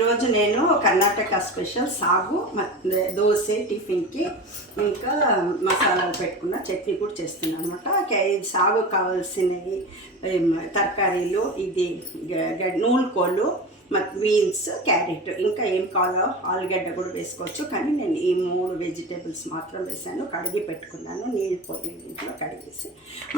ఈరోజు నేను కర్ణాటక స్పెషల్ సాగు దోశ టిఫిన్కి ఇంకా మసాలాలు పెట్టుకున్న చట్నీ కూడా చేస్తున్నాను అనమాట. ఇది సాగు కావాల్సినవి తరకారీలు, ఇది నూనెకోళ్ళు, బీన్స్, క్యారెట్, ఇంకా ఏం కావాలో ఆలుగడ్డ కూడా వేసుకోవచ్చు. కానీ నేను ఈ 3 వెజిటేబుల్స్ మాత్రం వేసాను. కడిగి పెట్టుకున్నాను, నీళ్ళు పోయి దీంట్లో కడిగేసి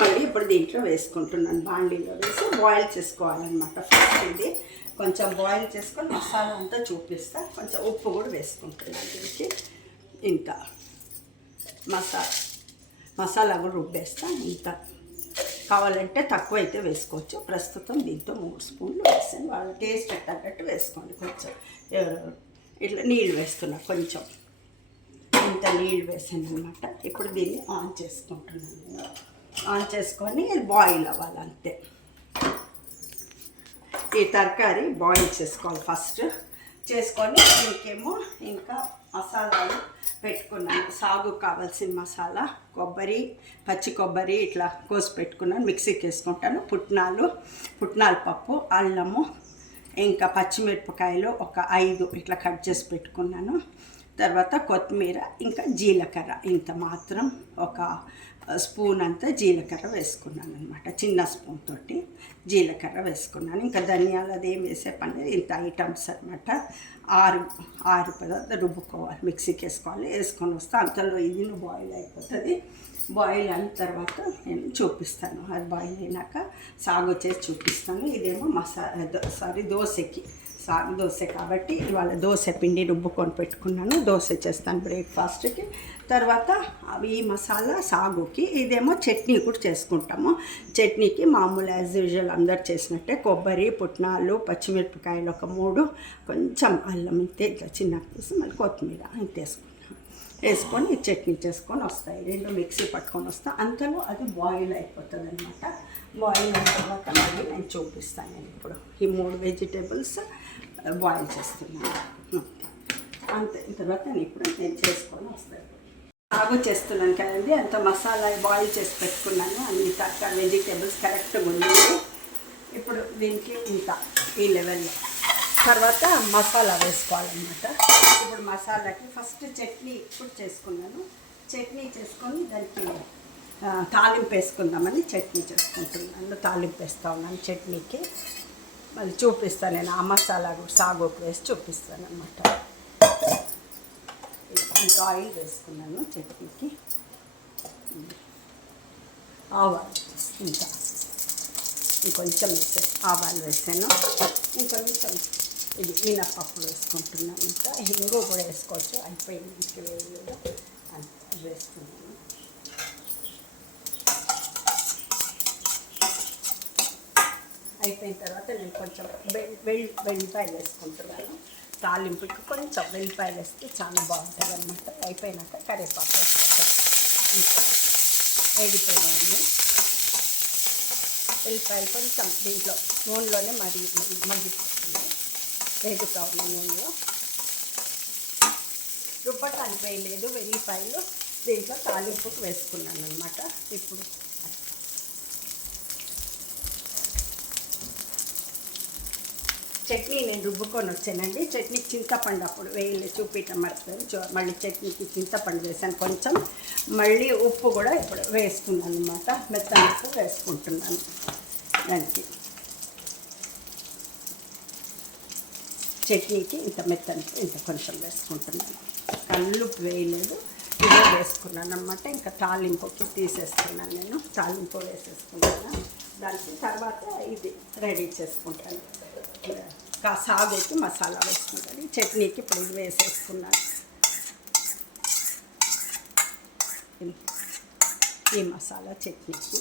మళ్ళీ ఇప్పుడు దీంట్లో వేసుకుంటున్నాను. బాండీలో వేసి బాయిల్ చేసుకోవాలన్నమాట. ఫస్ట్ ఇది కొంచెం బాయిల్ చేసుకొని మసాలా అంతా చూపిస్తా. కొంచెం ఉప్పు కూడా వేసుకుంటున్నాను దీనికి. ఇంకా మసాలా కూడా రుబ్బేస్తా. ఇంత కావాలంటే తక్కువ అయితే వేసుకోవచ్చు. ప్రస్తుతం దీంతో 3 స్పూన్లు వేసాను. వాళ్ళ టేస్ట్ తగ్గట్టు వేసుకోండి. కొంచెం ఇట్లా నీళ్ళు వేస్తున్నా, కొంచెం ఇంత నీళ్ళు వేసాను అనమాట. ఇప్పుడు దీన్ని ఆన్ చేసుకుంటున్నాను. ఆన్ చేసుకొని బాయిల్ అవ్వాలి అంతే. ఈ తరకారీ బాయిల్ చేసుకోవాలి ఫస్ట్. చేసుకొని ఇంకేమో ఇంకా మసాలాలు పెట్టుకున్నాను. సాగు కావాల్సిన మసాలా కొబ్బరి, పచ్చి కొబ్బరి ఇట్లా కోసి పెట్టుకున్నాను, మిక్సీకి వేసుకుంటాను. పుట్నాల పప్పు, అల్లము, ఇంకా పచ్చిమిరపకాయలు ఒక 5 ఇట్లా కట్ చేసి పెట్టుకున్నాను. తర్వాత కొత్తిమీర, ఇంకా జీలకర్ర ఇంత మాత్రం ఒక స్పూన్ అంతా జీలకర్ర వేసుకున్నాను అనమాట. చిన్న స్పూన్ తోటి జీలకర్ర వేసుకున్నాను. ఇంకా ధనియాలు అదేం వేసే పని, ఇంత ఐటమ్స్ అనమాట. 6 పదార్థాలు రుబ్బుకోవాలి, మిక్సీకి వేసుకోవాలి. వేసుకొని వస్తే అంతలో ఇది బాయిల్ అయిపోతుంది. బాయిల్ అయిన తర్వాత నేను చూపిస్తాను. అది బాయిల్ అయినాక సాగు చేసి చూపిస్తాను. ఇదేమో దోశకి, సాగు దోశ కాబట్టి ఇవాళ దోశ పిండి రుబ్బుకొని పెట్టుకున్నాను. దోశ చేస్తాను బ్రేక్ఫాస్ట్కి. తర్వాత ఈ మసాలా సాగుకి. ఇదేమో చట్నీ కూడా చేసుకుంటాము. చట్నీకి మామూలు యాజ్ యూజువల్ అందరు చేసినట్టే కొబ్బరి, పుట్నాలు, పచ్చిమిరపకాయలు ఒక 3, కొంచెం అల్లం ఇంతే, ఇట్లా చిన్న పీసు, మళ్ళీ కొత్తిమీర ఇంత వేసుకొని చట్నీ చేసుకొని వస్తాయి. 2 మిక్సీ పట్టుకొని వస్తా. అంతలో అది బాయిల్ అయిపోతుంది అనమాట. బాయిల్ అయిన తర్వాత మళ్ళీ నేను చూపిస్తాను. నేను ఇప్పుడు ఈ 3 వెజిటేబుల్స్ బాయిల్ చేస్తున్నాను అంతే. తర్వాత నేను చేసుకొని వస్తాను. సాగు చేస్తున్నాను కదండి, అంత మసాలా బాయిల్ చేసి పెట్టుకున్నాను. అన్ని తరకారీ వెజిటేబుల్స్ కరెక్ట్గా ఉంది. ఇప్పుడు దీనికి ఇంకా ఈ లెవెల్లో తర్వాత మసాలా వేసుకోవాలన్నమాట. ఇప్పుడు మసాలాకి ఫస్ట్ చట్నీ ఇప్పుడు చేసుకున్నాను. చట్నీ చేసుకొని దానికి తాలింపు వేసుకుందామని చట్నీ చేసుకుంటున్నాను. తాలింపు వేస్తూ ఉన్నాను చట్నీకి. మళ్ళీ చూపిస్తాను నేను ఆ మసాలా కూడా సాగుకు వేసి చూపిస్తాను అన్నమాట. ఇంకా ఆయిల్ వేసుకున్నాను చట్నీకి. ఆవాలు ఇంకా ఇంకొంచెం ఆవాలు వేసాను. ఇంకొంచెం ఇది మినపప్పు వేసుకుంటున్నాను. ఇంకా హింగు కూడా వేసుకోవచ్చు. అయిపోయింది, ఇంటికి వేయలేదు అది వేసుకున్నాను. అయిపోయిన తర్వాత నేను కొంచెం వెల్లిపాయలు వేసుకుంటున్నాను. తాలింపుకి కొంచెం వెల్లిపాయలు వేస్తే చాలా బాగుంటుంది అన్నమాట. అయిపోయినాక కరివేపాకు వేసుకుంటాను. ఇంకా వేగిపోయినాయి వెల్లిపాయలు కొంచెం దీంట్లో నూనెలోనే మగ్గిపోతుంది. వేగుతా ఉన్నాయి నూనెలో. రుబ్బటానికి వేయలేదు, వెల్లిపాయలు దీంట్లో తాలింపుకి వేసుకున్నాను అనమాట. ఇప్పుడు చట్నీ నేను రుబ్బుకొని వచ్చానండి. చట్నీకి చింతపండు అప్పుడు వేయలేదు, చూపించడం మర్చిపోయాను. మళ్ళీ చట్నీకి చింతపండు వేసాను కొంచెం. మళ్ళీ ఉప్పు కూడా ఇప్పుడు వేసుకున్నాను అనమాట. మెత్తని ఉప్పు వేసుకుంటున్నాను దానికి. చట్నీకి ఇంత మెత్తని ఇంత కొంచెం వేసుకుంటున్నాను. కల్లుప్పు వేయలేదు, ఇదే వేసుకున్నాను అనమాట. ఇంకా తాలింపుకి తీసేస్తున్నాను నేను. తాలింపు వేసేసుకుంటున్నాను. దానికి తర్వాత ఇది రెడీ చేసుకుంటాను. సాగుకి మసాలా వేసుకుంటాను. చట్నీకి ఇప్పుడు ఇది వేసేసుకున్నాను. ఈ మసాలా చట్నీకి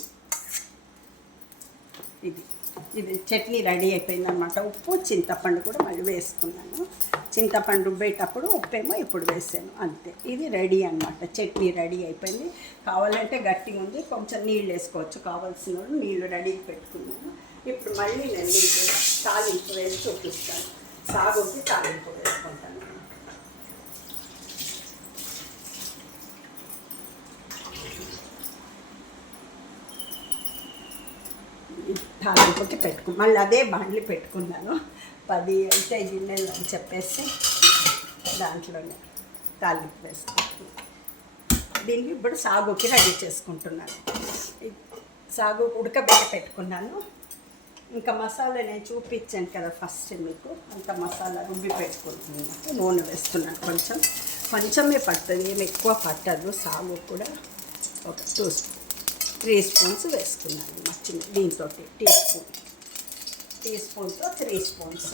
ఇది చట్నీ రెడీ అయిపోయిందన్నమాట. ఉప్పు, చింతపండు కూడా మళ్ళీ వేసుకున్నాను. చింతపండు రుబ్బేటప్పుడు ఉప్పేమో ఇప్పుడు వేసాను అంతే. ఇది రెడీ అన్నమాట. చట్నీ రెడీ అయిపోయింది. కావాలంటే గట్టిగా ఉంది, కొంచెం నీళ్ళు వేసుకోవచ్చు. కావాల్సిన వాళ్ళు నీళ్ళు రెడీ పెట్టుకున్నాను. ఇప్పుడు మళ్ళీ నేను తాలింపు వేసి చూపిస్తాను. సాగుకి తాలింపు వేసుకుంటాను. తాలింపుకి మళ్ళీ అదే బాండ్లీ పెట్టుకున్నాను. 10 అయితే గిన్నెలు అని చెప్పేసి దాంట్లోనే తాలింపు వేసుకుంటున్నాను. దీనికి ఇప్పుడు సాగుకి రెడీ చేసుకుంటున్నాను. సాగు ఉడకబెట్టి పెట్టుకున్నాను. ఇంకా మసాలా నేను చూపించాను కదా ఫస్ట్ మీకు, అంత మసాలా రుబ్బి పెట్టుకుంటున్నాను. నూనె వేస్తున్నాను, కొంచెమే పడుతుంది, ఏమి ఎక్కువ పట్టదు. సాగు కూడా ఒక 3 స్పూన్స్ వేసుకున్నాను. నచ్చింది దీంతో టీ స్పూన్తో 3 స్పూన్స్.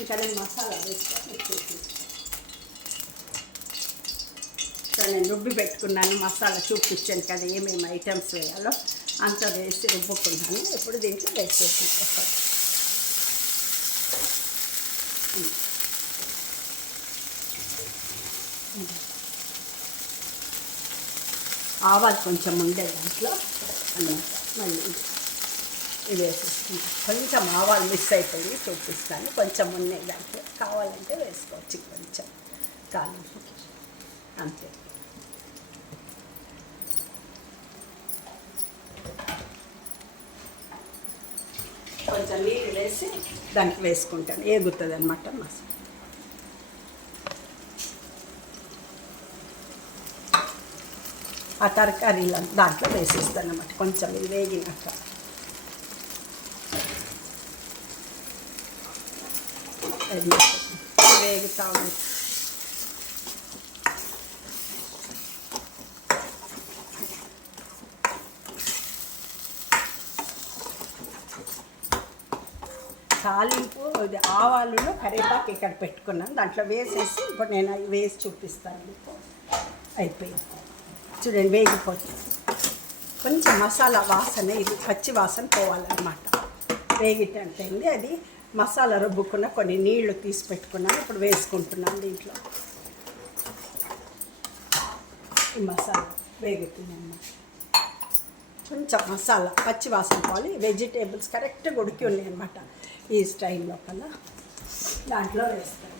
ఇంకా నేను మసాలా వేసుకొని చూపించాను. నేను రుబ్బి పెట్టుకున్నాను, మసాలా చూపించాను కదా ఏమేమి ఐటమ్స్ వేయాలో అంత వేసి రుబ్బుకున్నాను. ఇప్పుడు దీంట్లో వేసేసాను. ఆవాలు కొంచెం ఉండే దాంట్లో అన్నమాట. మళ్ళీ ఇది వేసేసుకుంటాను. కొంచెం ఆవాలు మిస్ అయిపోయి చూపిస్తాను, కొంచెం ఉన్నాయి దాంట్లో, కావాలంటే వేసుకోవచ్చు కొంచెం తాలింపు అంతే. కొంచెం నీళ్ళు వేసి దానికి వేసుకుంటాను, ఏగుతుంది అన్నమాట మసాలా. ఆ తరకారీలు దాంట్లో వేసేస్తాను అన్నమాట. కొంచెం ఇది వేగినాక వేగుతా ఉంది. తాలింపు ఇది ఆవాలులో కరివేపాకు ఇక్కడ పెట్టుకున్నాను, దాంట్లో వేసేసి ఇప్పుడు నేను అవి వేసి చూపిస్తాను మీకు. అయిపోయింది చూడండి, వేగిపోతుంది. కొంచెం మసాలా వాసన, ఇది పచ్చి వాసన పోవాలన్నమాట. వేగిటంటైంది. అది మసాలా రుబ్బుకున్న కొన్ని నీళ్లు తీసి పెట్టుకున్నాను, ఇప్పుడు వేసుకుంటున్నాను దీంట్లో. ఈ మసాలా వేగుతుంది అన్నమాట. కొంచెం మసాలా పచ్చి వాసన పోవాలి. వెజిటేబుల్స్ కరెక్ట్గా ఉడికి ఉన్నాయి అన్నమాట. ఈ స్టైల్ లోపల దాంట్లో వేస్తాను.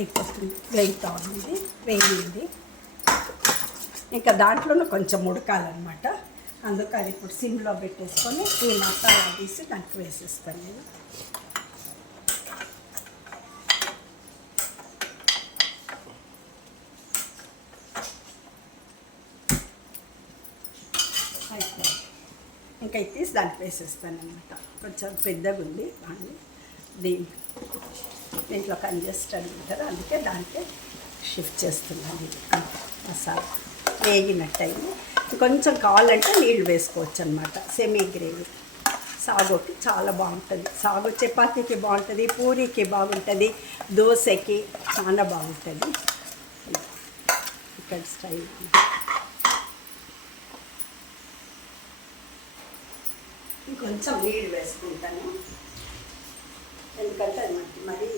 అయిపోతుంది, వేగుతా ఉంది, వేగింది. ఇంకా దాంట్లోనే కొంచెం ఉడకాలన్నమాట. అందుకని ఇప్పుడు సిమ్లో పెట్టేసుకొని ఈ మసాలా తీసి దానికి వేసేస్తాను నేను. ఇంకా ఇది తీసి దానికి వేసేస్తాను అన్నమాట. కొంచెం పెద్దగా ఉంది కానీ దీంట్లో కంజెస్టెడ్ ఉంటుంది, అందుకే దానికే షిఫ్ట్ చేస్తున్నాను. మసాలా వేగినట్టయింది. కొంచెం కావాలంటే నీళ్ళు వేసుకోవచ్చు అన్నమాట. సెమీ గ్రేవీ సాగుకి చాలా బాగుంటుంది. సాగు చపాతీకి బాగుంటుంది, పూరీకి బాగుంటుంది, దోశకి చాలా బాగుంటుంది. ఇక్కడ స్టైల్ కొంచెం నీళ్ళు వేసుకుంటాను, ఎందుకంటే మరి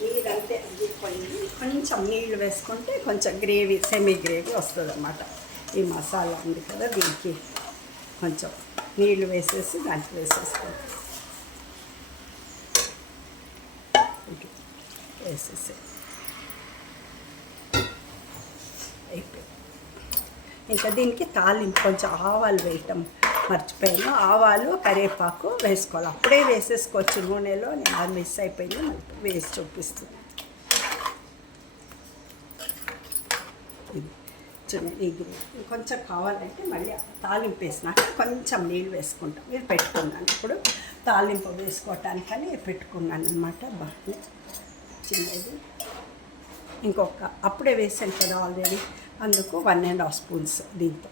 నీరంటే అదిపోయింది. కొంచెం నీళ్ళు వేసుకుంటే కొంచెం గ్రేవీ, సెమీ గ్రేవీ వస్తుంది అన్నమాట. ఈ మసాలా ఉంది కదా, దీనికి కొంచెం నీళ్ళు వేసేసి దాంట్లో వేసేసుకోండి. వేసేసి అయిపోయింది. ఇంకా దీనికి తాలింపు కొంచెం ఆవాలు వేయటం మర్చిపోయాను. ఆవాలు కరివేపాకు వేసుకోవాలి, అప్పుడే వేసేసుకోవచ్చు నూనెలో. నేను అది మిస్ అయిపోయింది, మళ్ళీ వేసి చూపిస్తుంది. ఇది చూడండి, ఇది కొంచెం కావాలంటే మళ్ళీ తాలింపు వేసినాక కొంచెం నీళ్ళు వేసుకుంటాం. ఇది పెట్టుకున్నాను ఇప్పుడు తాలింపు వేసుకోవటానికని పెట్టుకున్నాను అన్నమాట. బాగా చిన్నది ఇంకొక అప్పుడే వేసాను కదా ఆల్రెడీ, అందుకు 1.5 స్పూన్స్ దీంతో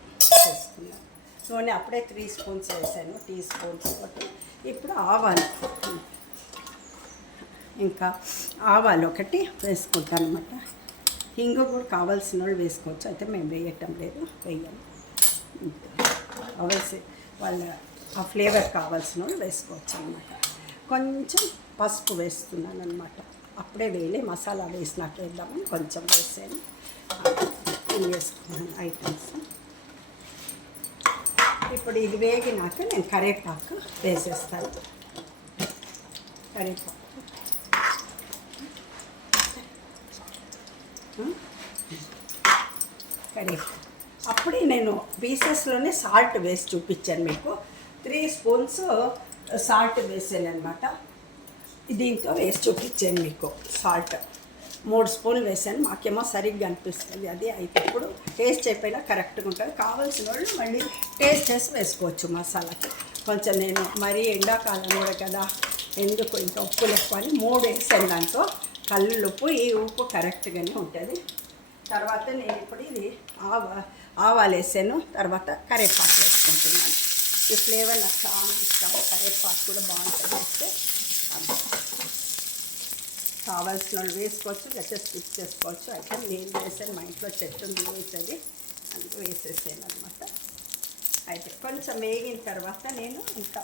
వేసుకున్నాను. నూనె అప్పుడే 3 స్పూన్స్ వేసాను, టీ స్పూన్స్ ఒకటి. ఇప్పుడు ఆవాలు, ఇంకా ఆవాలు ఒకటి వేసుకుంటాను అన్నమాట. హింగు కూడా కావాల్సిన వాళ్ళు వేసుకోవచ్చు, అయితే మేము వేయటం లేదు, వేయము. కావాల్సి వాళ్ళ ఆ ఫ్లేవర్ కావాల్సిన వాళ్ళు వేసుకోవచ్చు అన్నమాట. కొంచెం పసుపు వేస్తున్నాను అన్నమాట, అప్పుడే వేయలే, మసాలా వేసినాక వేద్దామని కొంచెం వేసాను. వేసుకున్నాను ఐటమ్స్. ఇప్పుడు ఇది వేగినాక నేను కరివేపాకు వేసేస్తాను. కరివేపాకు కరివేపాకు అప్పుడే నేను పీసెస్లోనే సాల్ట్ వేసి చూపించాను మీకు. 3 స్పూన్స్ సాల్ట్ వేసాను అనమాట. దీంతో వేసి చూపించాను మీకు. సాల్ట్ 3 స్పూన్లు వేసాను. మాకేమో సరిగ్గా అనిపిస్తుంది అది. అయితే ఇప్పుడు టేస్ట్ అయిపోయినా కరెక్ట్గా ఉంటుంది. కావాల్సిన వాళ్ళు మళ్ళీ టేస్ట్ చేసి వేసుకోవచ్చు మసాలాకి. కొంచెం నేను మరీ ఎండాకాలం కూడా కదా, ఎందుకు ఇంకా ఉప్పులు ఎక్కువ అని 3 వేసాను. దాంట్లో కల్లుప్పు, ఈ ఉప్పు కరెక్ట్గానే ఉంటుంది. తర్వాత నేను ఇప్పుడు ఇది ఆవాలు వేసాను. తర్వాత కరివేపాకు వేసుకుంటున్నాను. ఈ ఫ్లేవర్ నాకు చాలా ఇష్టం. కరివేపాకు కూడా బాగుంటుంది వేస్తే. కావాల్సిన వాళ్ళు వేసుకోవచ్చు, లేకపోతే స్కిప్ చేసుకోవచ్చు. అయితే నేను వేసాను, మా ఇంట్లో చెట్టు ఉంది వేసేది, అందుకు వేసేసాను అనమాట. అయితే కొంచెం వేగిన తర్వాత నేను ఇంకా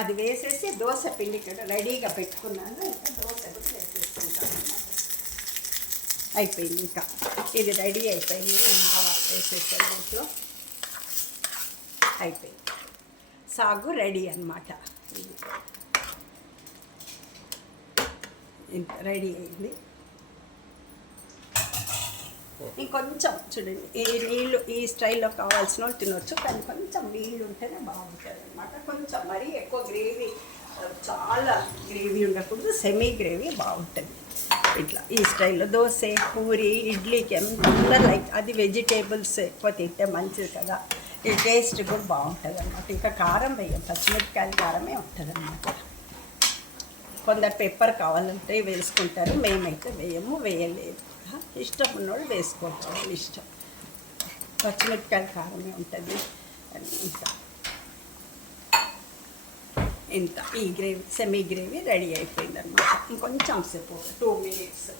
అది వేసేసి దోశ పిండి కూడా రెడీగా పెట్టుకున్నాను. ఇంకా దోశ కూడా వేసేసుకుంటాను అనమాట. అయిపోయింది. ఇంకా ఇది రెడీ అయిపోయింది. నేను ఆవాలు వేసేసాను ఇంట్లో. అయిపోయింది. సాగు రెడీ అనమాట. ఇది ఇంత రెడీ అయింది. ఇంకొంచెం చూడండి, ఈ నీళ్ళు ఈ స్టైల్లో కావాల్సిన వాళ్ళు తినవచ్చు, కానీ కొంచెం నీళ్ళు ఉంటేనే బాగుంటుంది అనమాట. కొంచెం మరీ ఎక్కువ గ్రేవీ, చాలా గ్రేవీ ఉండకూడదు, సెమీ గ్రేవీ బాగుంటుంది. ఇట్లా ఈ స్టైల్లో దోశ, పూరి, ఇడ్లీకి ఎంత లైక్ అది. వెజిటేబుల్స్ ఎక్కువ తింటే మంచిది కదా. ఈ టేస్ట్ కూడా బాగుంటుంది అన్నమాట. ఇంకా కారం వేయం, పచ్చిమిరపకాయల కారమే ఉంటుంది అన్నమాట. కొందరు పెప్పర్ కావాలంటే వేసుకుంటారు, మేమైతే వేయము, వేయలేదు. ఇష్టం ఉన్నవాళ్ళు వేసుకోవచ్చు, ఇష్టం. పచ్చిమిరపకాయల కారమే ఉంటుంది. ఇంత ఈ గ్రేవీ, సెమీ గ్రేవీ రెడీ అయిపోయింది అనమాట. ఇంకొంచెం సేపు 2 మినిట్స్,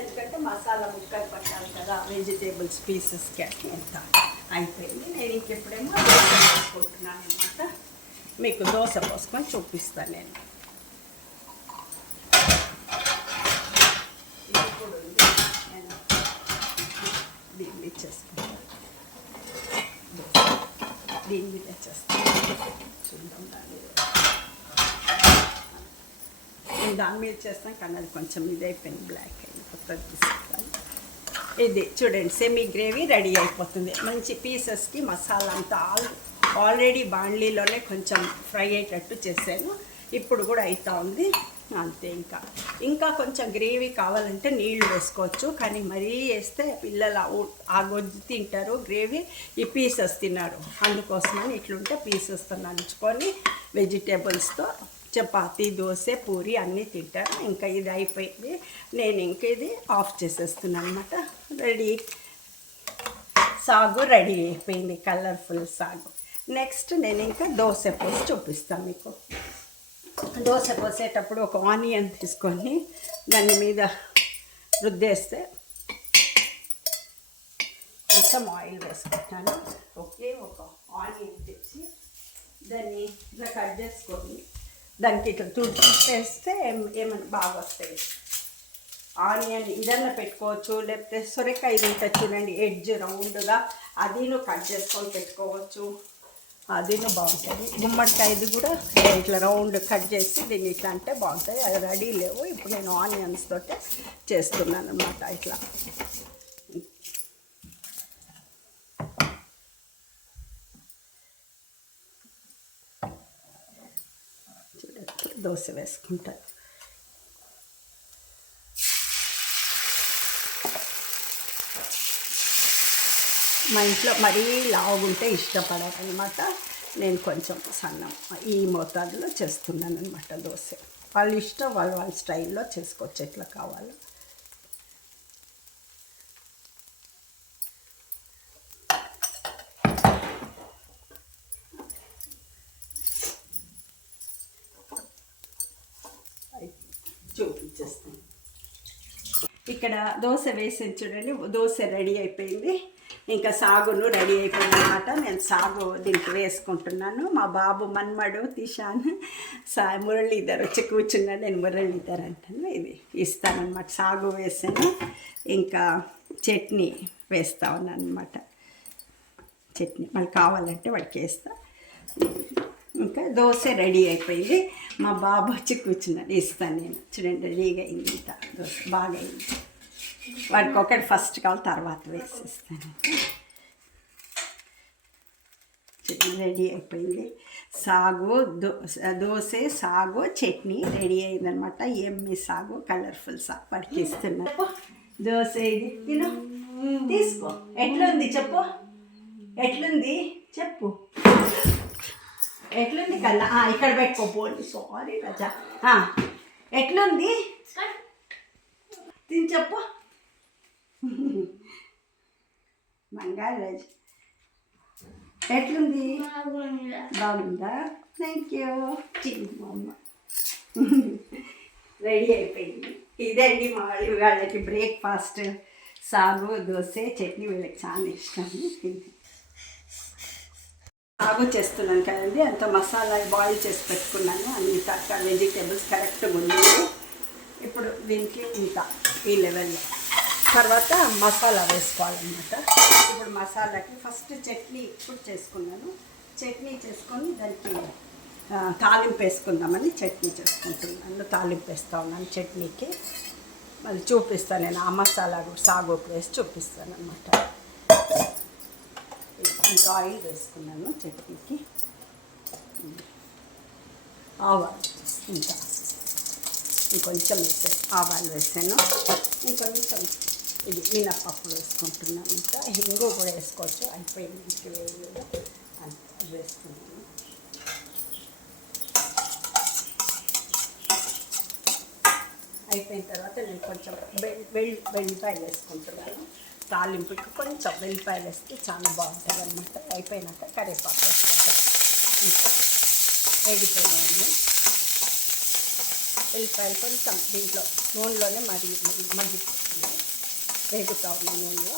ఎందుకంటే మసాలా ముక్కలు పట్టాలి కదా వెజిటేబుల్స్ పీసెస్కి. ఎంత అయిపోయింది. నేను ఇంకెప్పుడేమో దోశ వేసుకుంటున్నాను అనమాట. మీకు దోశ పోసుకొని చూపిస్తాను నేను. ఇప్పుడు నేను దీన్ని ఇచ్చేసుకుంటాను, దీని మీద చేస్తాను. చూద్దాం దాని మీద చేస్తాం, కానీ అది కొంచెం ఇది అయిపోయింది, బ్లాక్ అయింది. కొత్తది తీసుకుంటాను. ఇది చూడండి, సెమీ గ్రేవీ రెడీ అయిపోతుంది. మంచి పీసెస్కి మసాలా అంతా ఆల్రెడీ బాండ్లీలోనే కొంచెం ఫ్రై అయ్యేటట్టు చేశాను. ఇప్పుడు కూడా అవుతా ఉంది అంతే. ఇంకా కొంచెం గ్రేవీ కావాలంటే నీళ్లు వేసుకోవచ్చు, కానీ మరీ వేస్తే పిల్లలు ఆ గొజ్జు తింటారు, గ్రేవీ ఈ పీసెస్ తిన్నారు. అందుకోసమని ఇట్లుంటే పీసెస్తో నంచుకొని వెజిటేబుల్స్తో చపాతీ, దోశ, పూరి అన్నీ తింటారు. ఇంకా ఇది అయిపోయింది. నేను ఇంక ఇది ఆఫ్ చేసేస్తున్నాను అనమాట. రెడీ, సాగు రెడీ అయిపోయింది, కలర్ఫుల్ సాగు. నెక్స్ట్ నేను ఇంకా దోశ పోసి చూపిస్తాను మీకు. దోశ పోసేటప్పుడు ఒక ఆనియన్ తీసుకొని దాని మీద రుద్దేస్తే, కొంచెం ఆయిల్ వేసుకుంటాను. ఒకే ఒక ఆనియన్ తెచ్చి దాన్ని ఇట్లా కట్ చేసుకొని దానికి ఇట్లా తుడిచేస్తే ఏమైనా బాగా వస్తాయి. ఆనియన్ ఇదన్నా పెట్టుకోవచ్చు, లేకపోతే సొరకాయ ఉంటుంది చూడండి, ఎడ్జ్ రౌండ్గా, అదిను కట్ చేసుకొని పెట్టుకోవచ్చు, అదిను బాగుంటుంది. గుమ్మడికాయది కూడా ఇట్లా రౌండ్ కట్ చేసి దీన్ని ఇట్లా అంటే బాగుంటుంది. అది రెడీ లేవు, ఇప్పుడు నేను ఆనియన్స్ తోటే చేస్తున్నాను అన్నమాట. ఇట్లా దోశ వేసుకుంటాను. మా ఇంట్లో మరీ లావుగుంటే ఇష్టపడరు అనమాట. నేను కొంచెం సన్నం ఈ మోతాదులో చేస్తున్నాను అనమాట దోశ. వాళ్ళ ఇష్టం, వాళ్ళ స్టైల్లో చేసుకోవచ్చు ఎట్లా కావాలో. చూపించేస్తాను. ఇక్కడ దోశ వేసి చూడండి, దోశ రెడీ అయిపోయింది. ఇంకా సాగును రెడీ అయిపోయింది అనమాట. నేను సాగు దీనికి వేసుకుంటున్నాను. మా బాబు మన్మడు తీశాను, మురళీధర్ వచ్చి కూర్చున్నాను, నేను మురళీధర్ అంటాను. ఇది ఇస్తానమాట. సాగు వేసాను, ఇంకా చట్నీ వేస్తా ఉన్నాను అనమాట. చట్నీ మళ్ళీ కావాలంటే వాడికి వేస్తా. ఇంకా దోశ రెడీ అయిపోయింది. మా బాబు వచ్చి కూర్చున్నాడు, ఇస్తాను నేను. చూడండి రెడీగా అయింది, ఇంత దోశ బాగా అయింది. వాడికి ఒకటి ఫస్ట్ కావాలి, తర్వాత వేసిస్తాను. రెడీ అయిపోయింది. సాగు దోశ సాగు చట్నీ రెడీ అయిందనమాట. ఎమ్మి సాగు కలర్ఫుల్ సాగు వాడికి ఇస్తున్నా. దోశ ఇది తిను, తీసుకో. ఎట్లుంది చెప్పు, ఎట్లుంది చెప్పు, ఎట్లుంది కల్లా? ఇక్కడ పెట్టుకోపోండి. సారీ రజా, ఎట్లుంది తిని చెప్పు. బంగారు రజ ఎట్లుంది? బాగుందా? Thank you. అమ్మ రెడీ అయిపోయింది. ఇదండి మా వాళ్ళకి బ్రేక్ఫాస్ట్. సాగు దోశ చట్నీ వీళ్ళకి చాలా ఇష్టం. సాగు చేస్తున్నాను కదండి, అంత మసాలా బాయిల్ చేసి పెట్టుకున్నాను. అన్ని తరకారీ వెజిటేబుల్స్ కరెక్ట్గా ఉన్నాయి. ఇప్పుడు దీనికి ఇంత ఈ లెవెల్లో తర్వాత మసాలా వేసుకోవాలన్నమాట. ఇప్పుడు మసాలాకి ఫస్ట్ చట్నీ ఇప్పుడు చేసుకున్నాను. చట్నీ చేసుకొని దానికి తాలింపు వేసుకుందామని చట్నీ చేసుకుంటున్నాను. తాలింపు వేస్తూ ఉన్నాను చట్నీకి. మళ్ళీ చూపిస్తాను నేను ఆ మసాలా సాగుకు వేసి చూపిస్తాను అన్నమాట. ఇంకా ఆయిల్ వేసుకున్నాను చట్నీకి. ఆవాలు ఇంకా ఇంకొంచెం వేసాను, ఆవాలు వేసాను. ఇంకొంచెం ఇది మినప్పప్పు వేసుకుంటున్నాను. ఇంకా హింగు కూడా వేసుకోవచ్చు. అయిపోయింది, ఇంక వేయలేదు, అంత వేసుకున్నాను. అయిపోయిన తర్వాత నేను కొంచెం వెల్లిపాయలు వేసుకుంటున్నాను. తాలింపుకి కొంచెం వెల్లిపాయలు వేస్తే చాలా బాగుంటుంది అన్నమాట. అయిపోయినాక కరివేపాకు వేసుకుంటాను. ఇంకా వేగిపోయినాయి వెల్లిపాయలు కొంచెం దీంట్లో నూనెలోనే మగ్గిపోతుంది. వేగుతా ఉన్న నూనెలో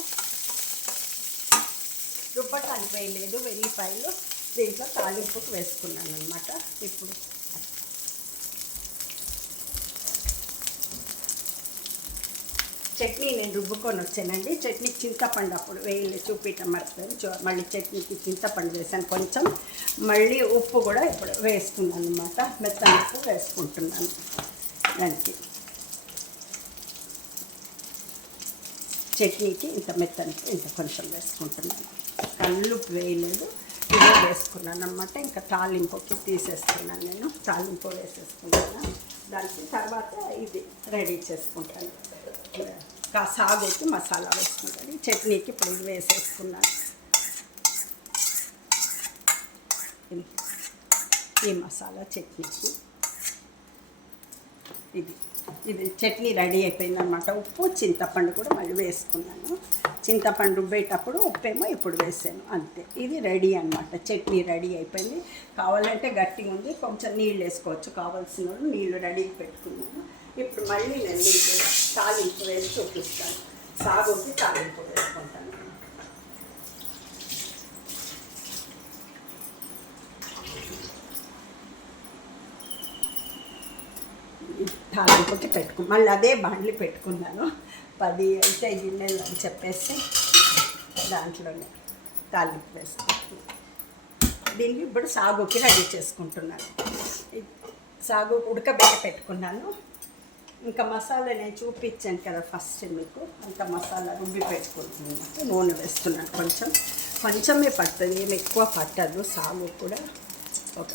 రుబ్బటానికి వేయలేదు. వెల్లిపాయలు దీంట్లో తాలింపుకు వేసుకున్నాను అన్నమాట. ఇప్పుడు చట్నీ నేను రుబ్బుకొని వచ్చానండి. చట్నీకి చింతపండు అప్పుడు వేయలే, చూపించడం మర్చిపోయాను. మళ్ళీ చట్నీకి చింతపండు వేసాను కొంచెం. మళ్ళీ ఉప్పు కూడా ఇప్పుడు వేసుకున్నాను అన్నమాట. మెత్తని ఉప్పు వేసుకుంటున్నాను దానికి. చట్నీకి ఇంత మెత్తని ఇంత కొంచెం వేసుకుంటున్నాను. కల్లుప్పు వేయలేదు, ఇదే వేసుకున్నాను అన్నమాట. ఇంకా తాలింపుకి తీసేస్తున్నాను నేను. తాలింపు వేసేసుకున్నాను. దానికి తర్వాత ఇది రెడీ చేసుకుంటాను. సాగుకి మసాలా వేసుకుంటాను. చట్నీకి ఇప్పుడు ఇది వేసేసుకున్నాను. ఈ మసాలా చట్నీకి ఇది చట్నీ రెడీ అయిపోయిందన్నమాట. ఉప్పు చింతపండు కూడా మళ్ళీ వేసుకున్నాను. చింతపండు రుబ్బేటప్పుడు ఉప్పేమో ఇప్పుడు వేసాను, అంతే. ఇది రెడీ అన్నమాట. చట్నీ రెడీ అయిపోయింది. కావాలంటే గట్టిగా ఉంది, కొంచెం నీళ్ళు వేసుకోవచ్చు. కావాల్సిన వాళ్ళు నీళ్ళు రెడీకి పెట్టుకున్నాను. ఇప్పుడు మళ్ళీ నేను తాలింపు వేసి చూపిస్తాను. సాగుకి తాలింపు వేసుకుంటాను. తాలింపుకి మళ్ళీ అదే బాండ్లీ పెట్టుకున్నాను. 10 అయితే గిన్నెలు అని చెప్పేసి దాంట్లోనే తాలింపు వేసుకుంటున్నాను. దీన్ని ఇప్పుడు సాగుకి రెడీ చేసుకుంటున్నాను. సాగు ఉడకబెట్టి పెట్టుకున్నాను. ఇంకా మసాలా నేను చూపించాను కదా ఫస్ట్ మీకు, అంత మసాలా రుబ్బి పెట్టుకుంటున్నాను. నూనె వేస్తున్నాను. కొంచెమే పడుతుంది, ఏమి ఎక్కువ పట్టదు. సాగు కూడా ఒక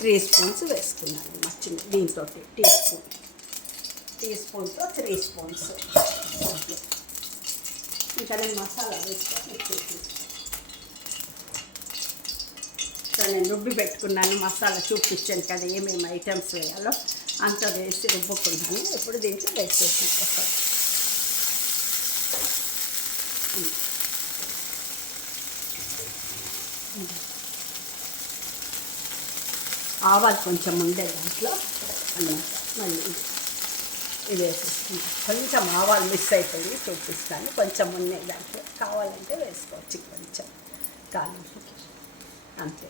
3 స్పూన్స్ వేసుకున్నాను. మర్చిన దీంతో టీ స్పూన్తో 3 స్పూన్స్. ఇంకా నేను మసాలా వేసుకొని నేను రుబ్బి పెట్టుకున్నాను. మసాలా చూపించాను కదా ఏమేమి ఐటమ్స్ వేయాలో అంత వేసి రుబ్బుకున్నాను. ఇప్పుడు దీంట్లో వేసేసి ఆవాలు కొంచెం ఉండే దాంట్లో అన్నమాట. మళ్ళీ ఇది వేసేసుకుంటాను. కొంచెం ఆవాలు మిస్ అయిపోయి చూపిస్తాను. కొంచెం ఉన్నాయి దాంట్లో, కావాలంటే వేసుకోవచ్చు కొంచెం తాలింపుకి, అంతే.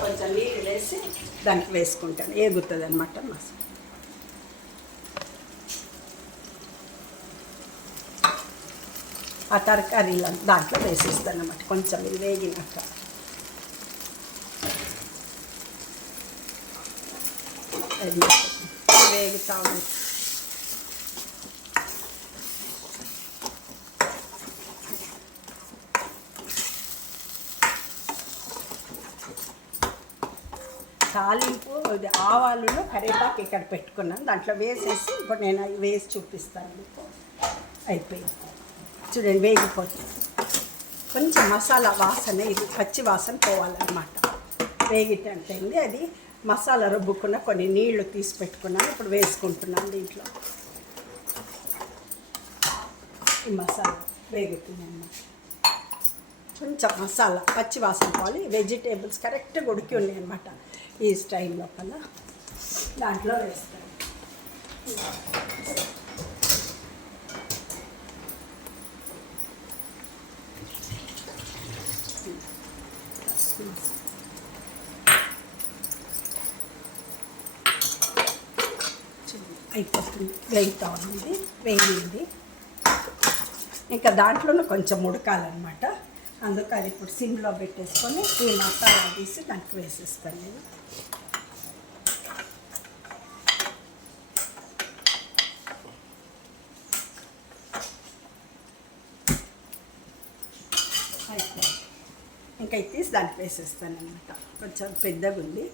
కొంచెం నీళ్ళు వేసి దానికి వేసుకుంటాను, ఏగుతుంది అన్నమాట మసాలా. ఆ తరకారీలను దాంట్లో వేసేస్తాను అన్నమాట. కొంచెం ఇది వేగినాక అది వేగుతా ఉంది. తాలింపు ఆవాలులో కరివేపాకు ఇక్కడ పెట్టుకున్నాను, దాంట్లో వేసేసి ఇప్పుడు నేను అవి వేసి చూపిస్తాను మీకు. అయిపోయింది చూడండి, వేగిపోతుంది. కొంచెం మసాలా వాసన, ఇది పచ్చి వాసన పోవాలన్నమాట. వేగిటంటైంది. అది మసాలా రుబ్బుకున్న కొన్ని నీళ్లు తీసి పెట్టుకున్నాను, ఇప్పుడు వేసుకుంటున్నాను దీంట్లో. ఈ మసాలా వేగుతుంది అన్నమాట. కొంచెం మసాలా పచ్చి వాసన పోవాలి. వెజిటేబుల్స్ కరెక్ట్గా ఉడికి ఉన్నాయి అన్నమాట. ఈ స్టైల్ లోపల దాంట్లో వేస్తాను. అయిపోతుంది, వేగుతా ఉంది, వేగింది. ఇంకా దాంట్లోనే కొంచెం ఉడకాలన్నమాట. అందుకు అది ఇప్పుడు సిమ్లో పెట్టేసుకొని ఈ మసాలా తీసి దానికి వేసేస్తాను నేను. ఇంకా ఇది తీసి దానికి వేసేస్తాను అనమాట. కొంచెం పెద్దగా ఉంది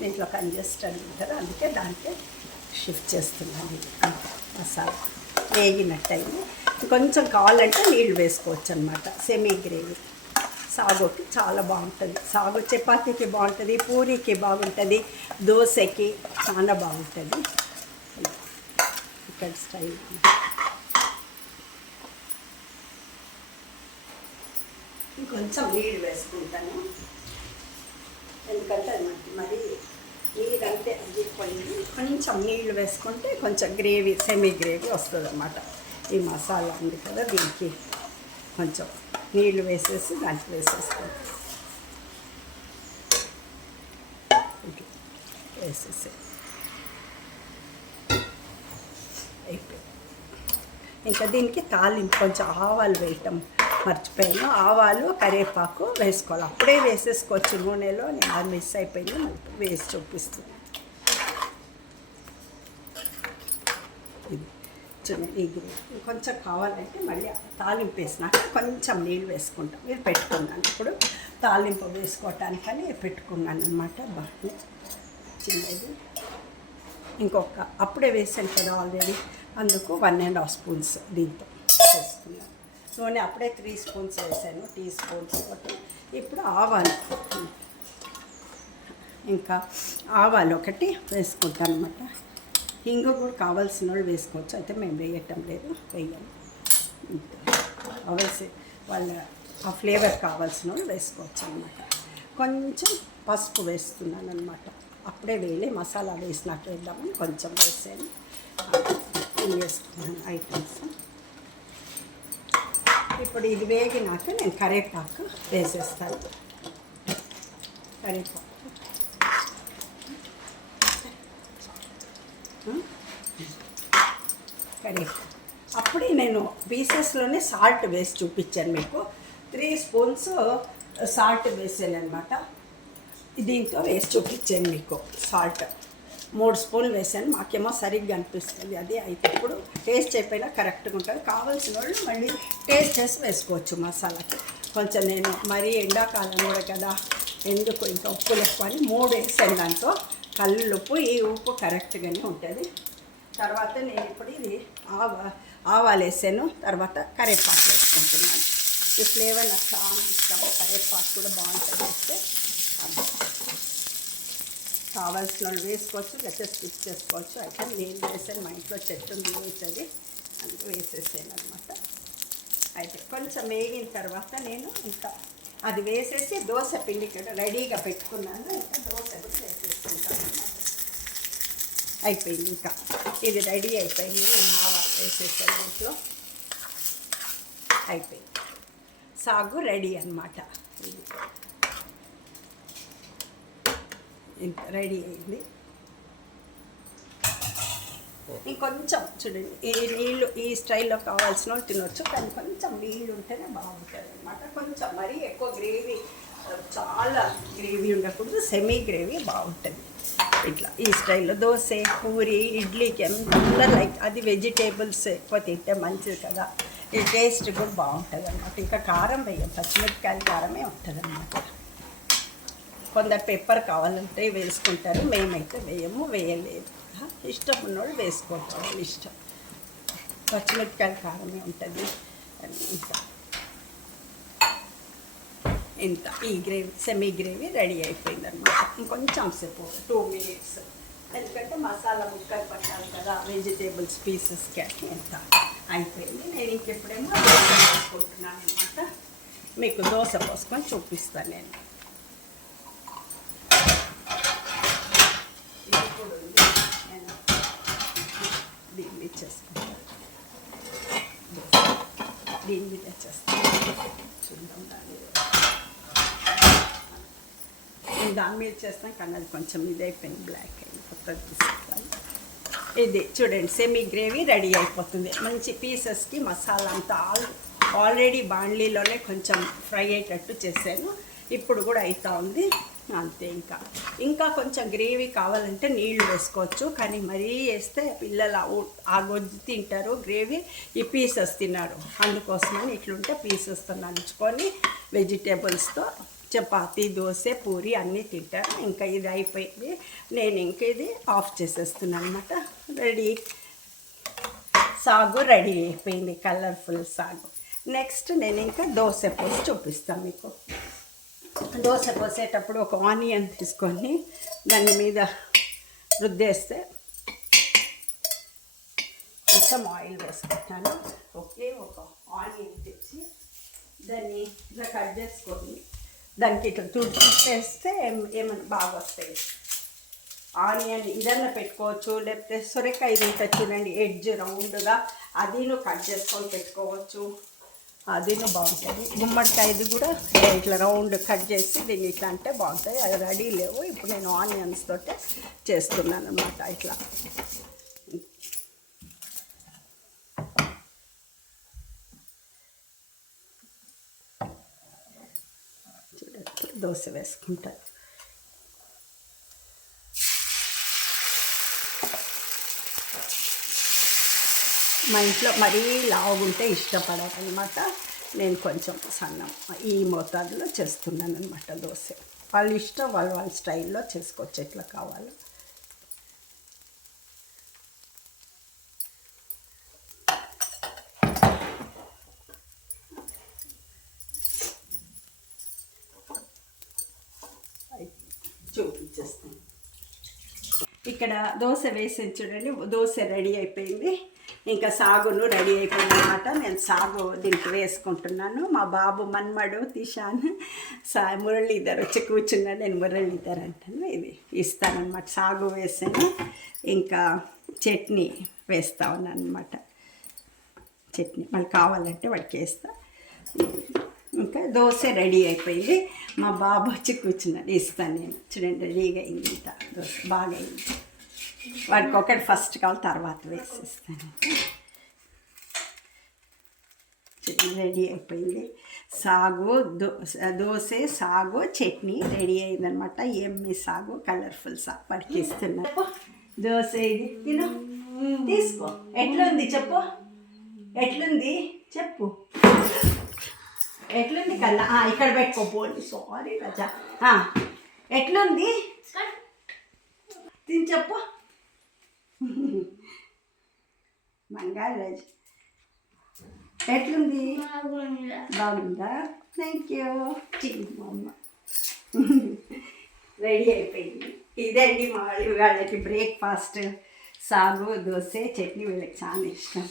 దీంట్లో కంజెస్టెడ్ ఉంటారు, అందుకే దాంట్లో షిఫ్ట్ చేస్తున్నాను. మసాలా వేగినట్టయింది. కొంచెం కావాలంటే నీళ్ళు వేసుకోవచ్చు అనమాట. సెమీ గ్రేవీ సాగుకి చాలా బాగుంటుంది. సాగు చపాతీకి బాగుంటుంది, పూరీకి బాగుంటుంది, దోశకి చాలా బాగుంటుంది. ఇక్కడ స్టైల్ ఇంకొంచెం నీళ్ళు వేసుకుంటాను, ఎందుకంటే అది మరి నీళ్ళంటే అది కొంచెం నీళ్ళు వేసుకుంటే కొంచెం గ్రేవీ, సెమీ గ్రేవీ వస్తుంది అన్నమాట. ఈ మసాలా ఉంది కదా, దీనికి కొంచెం నీళ్ళు వేసేసి దాంట్లో వేసేసుకోండి. వేసేసి అయిపోయింది. ఇంకా దీనికి తాలింపు కొంచెం ఆవాలు వేయటం మర్చిపోయాను. ఆవాలు కరివేపాకు వేసుకోవాలి, అప్పుడే వేసేసుకోవచ్చు నూనెలో. నేను అది మిస్ అయిపోయింది, మళ్ళీ వేసి చూపిస్తుంది. ఇది కొంచెం కావాలంటే మళ్ళీ తాలింపు వేసినాక కొంచెం నీళ్ళు వేసుకుంటాం. ఇది పెట్టుకున్నాను, ఇప్పుడు తాలింపు వేసుకోవటానికని పెట్టుకున్నాను అనమాట. బాగా చిన్నది ఇంకొక అప్పుడే వేసాను కదా ఆల్రెడీ, అందుకు 1.5 స్పూన్స్ దీంతో వేసుకున్నాను. నూనె అప్పుడే 3 స్పూన్స్ వేసాను, టీ స్పూన్స్ ఒకటి. ఇప్పుడు ఆవాలు, ఇంకా ఆవాలు ఒకటి వేసుకుంటాను అనమాట. ఇంగు కూడా కావాల్సిన వాళ్ళు వేసుకోవచ్చు, అయితే మేము వేయటం లేదు, వేయను. కావాల్సి వాళ్ళ ఆ ఫ్లేవర్ కావాల్సిన వాళ్ళు వేసుకోవచ్చు అనమాట. కొంచెం పసుపు వేస్తున్నాను అనమాట, అప్పుడే వేయలే, మసాలా వేసినట్టు వేద్దామని కొంచెం వేసాను. వేసుకున్నాను ఐటమ్స్. ఇప్పుడు ఇది వేగినాక నేను కరివేపాకు వేసేస్తాను. కరివేపాకు అప్పుడే నేను పీసెస్లోనే సాల్ట్ వేసి చూపించాను మీకు. 3 స్పూన్స్ సాల్ట్ వేసాను అనమాట. దీంతో వేసి చూపించాను మీకు. సాల్ట్ 3 స్పూన్లు వేసాను, మాకేమో సరిగ్గా అనిపిస్తుంది అది. అయితే ఇప్పుడు టేస్ట్ అయిపోయినా కరెక్ట్గా ఉంటుంది. కావాల్సిన వాళ్ళు మళ్ళీ టేస్ట్ చేసి వేసుకోవచ్చు మసాలాకి. కొంచెం నేను మరీ ఎండాకాలం కూడా కదా, ఎందుకు ఇంకా ఉప్పులు ఎక్కువ అని 3 వేసాను దాంట్లో. కల్లుప్పు, ఈ ఉప్పు కరెక్ట్గానే ఉంటుంది. తర్వాత నేను ఇప్పుడు ఇది ఆవాలు వేసాను, తర్వాత కరివేపాకు వేసుకుంటున్నాను. ఈ ఫ్లేవర్ నాకు చాలా ఇష్టం, కరివేపాకు కూడా బాగుంటుంది వేస్తే. కావాల్సిన వాళ్ళు వేసుకోవచ్చు, లేకపోతే స్కిప్ చేసుకోవచ్చు. అయితే నేను వేసాను, మా ఇంట్లో చెట్టు వేసేది, అందుకు వేసేసాను అనమాట. అయితే కొంచెం వేగిన తర్వాత నేను ఇంకా అది వేసేసి దోశ పిండి కూడా రెడీగా పెట్టుకున్నాను. ఇంకా దోశ కూడా వేసేసుకుంటాను అనమాట. అయిపోయింది, ఇంకా ఇది రెడీ అయిపోయింది. నేను ఆవాలు వేసేసాను ఇంట్లో. అయిపోయింది, సాగు రెడీ అనమాట. ఇంత రెడీ అయింది. ఇంకొంచెం చూడండి, ఈ నీళ్ళు ఈ స్టైల్లో కావాల్సిన వాళ్ళు తినొచ్చు, కానీ కొంచెం నీళ్ళు ఉంటేనే బాగుంటుంది అనమాట. కొంచెం మరీ ఎక్కువ గ్రేవీ, చాలా గ్రేవీ ఉండకూడదు, సెమీ గ్రేవీ బాగుంటుంది. ఇట్లా ఈ స్టైల్లో దోశ, పూరి, ఇడ్లీకి ఎంత లైక్ అది వెజిటేబుల్స్ ఎక్కువ తింటే మంచిది కదా, ఈ టేస్ట్ కూడా బాగుంటుంది అన్నమాట. ఇంకా కారం వేయం, పచ్చిమిరపకాయల కారమే ఉంటుంది అన్నమాట. కొందరు పెప్పర్ కావాలంటే వేసుకుంటారు, మేమైతే వేయము, వేయలేదు. ఇష్టం ఉన్నవాళ్ళు వేసుకోవచ్చు, ఇష్టం. పచ్చిమిరపకాయల కారమే ఉంటుంది. ఇంత ఈ గ్రేవీ, సెమీ గ్రేవీ రెడీ అయిపోయింది అనమాట. ఇంకొంచెం సేపు 2 minutes, ఎందుకంటే మసాలా ముక్కలు పట్టాలి కదా వెజిటేబుల్స్ పీసెస్కి. అట్లా ఎంత అయిపోయింది. నేను ఇంకెప్పుడేమో దోశ పోసుకుంటున్నాను అనమాట. మీకు దోశ పోసుకొని చూపిస్తాను నేను. ఇప్పుడు నేను దీన్ని చేసుకుంటాను, దీని మీద చేస్తాను. చూద్దాం, దాని మీద చేస్తాం కానీ అది కొంచెం ఇది అయిపోయింది, బ్లాక్ అయింది, కొత్తది తీసుకుంటాను. ఇది చూడండి, సెమీ గ్రేవీ రెడీ అయిపోతుంది. మంచి పీసెస్కి మసాలా అంతా ఆల్రెడీ బాండ్లీలోనే కొంచెం ఫ్రై అయ్యేటట్టు చేశాను, ఇప్పుడు కూడా అవుతా ఉంది అంతే. ఇంకా కొంచెం గ్రేవీ కావాలంటే నీళ్లు వేసుకోవచ్చు, కానీ మరీ వేస్తే పిల్లలు ఆ గొజ్జు తింటారు, గ్రేవీ ఈ పీసెస్ తిన్నారు. అందుకోసమని ఇట్లుంటే పీసెస్తో నంచుకొని వెజిటేబుల్స్తో చపాతీ, దోశ, పూరి అన్నీ తింటారు. ఇంకా ఇది అయిపోయింది, నేను ఇంకా ఇది ఆఫ్ చేసేస్తున్నాను అనమాట. రెడీ, సాగు రెడీ అయిపోయింది, కలర్ఫుల్ సాగు. నెక్స్ట్ నేను ఇంకా దోశ పోసి చూపిస్తాను మీకు. దోశ పోసేటప్పుడు ఒక ఆనియన్ తీసుకొని దాని మీద రుద్దేస్తే కొంచెం ఆయిల్ వేసుకుంటాను. ఒకే ఒక ఆనియన్ తెచ్చి దాన్ని ఇట్లా కట్ చేసుకొని దానికి ఇట్లా తుడిచేస్తే ఏమైనా బాగా వస్తాయి. ఆనియన్ ఇదన్నా పెట్టుకోవచ్చు, లేకపోతే సొరకాయ ఇది ఉంటుంది చూడండి, ఎడ్జ్ రౌండ్గా అదిను కట్ చేసుకొని పెట్టుకోవచ్చు, అదిను బాగుంటుంది. గుమ్మడికాయది కూడా ఇట్లా రౌండ్ కట్ చేసి దీన్ని ఇట్లా అంటే బాగుంటుంది. అది రెడీ లేవు, ఇప్పుడు నేను ఆనియన్స్ తోటే చేస్తున్నాను అన్నమాట. ఇట్లా దోశ వేసుకుంటాను. మా ఇంట్లో మరీ లావుగుంటే ఇష్టపడరు అనమాట. నేను కొంచెం సన్నం ఈ మోతాదులో చేస్తున్నాను అనమాట దోశ. వాళ్ళ ఇష్టం, వాళ్ళ స్టైల్లో చేసుకోవచ్చు ఎట్లా కావాలో. చూపించేస్తాను. ఇక్కడ దోశ వేసి చూడండి, దోశ రెడీ అయిపోయింది. ఇంకా సాగును రెడీ అయిపోయింది అనమాట. నేను సాగు దీనికి వేసుకుంటున్నాను. మా బాబు మన్మడు తీశాను, మురళీధర్ వచ్చి కూర్చున్నాను, నేను మురళీధర్ అంటాను. ఇది ఇస్తానమాట. సాగు వేసాను, ఇంకా చట్నీ వేస్తా ఉన్నాను అనమాట. చట్నీ మళ్ళీ కావాలంటే వాడికి వేస్తా. ఇంకా దోశ రెడీ అయిపోయింది. మా బాబు వచ్చి కూర్చున్నాడు, ఇస్తాను నేను. చూడండి రెడీగా అయింది, ఇంత దోశ బాగా అయింది. వాడికి ఒకటి ఫస్ట్ కావాలి, తర్వాత వేసిస్తాను. రెడీ అయిపోయింది. సాగు దోశ, సాగు, చట్నీ రెడీ అయిందనమాట. ఎమ్మి సాగు, కలర్ఫుల్ సాగు వాడికి ఇస్తున్నాను. దోశ ఇది తిను, తీసుకో. ఎట్లుంది చెప్పు, ఎట్లుంది చెప్పు, ఎట్లుంది కన్నా? ఇక్కడ పెట్టుకోపోండి, సారీ రజా. ఎట్లుంది తిని చెప్పు. మంగారాజ్ ఎట్లుంది? బాగుందా? Thank you. మా అమ్మ రెడీ అయిపోయింది. ఇదండి మా వాళ్ళకి బ్రేక్ఫాస్ట్. సాగు, దోశ, చట్నీ వీళ్ళకి చాలా ఇష్టం.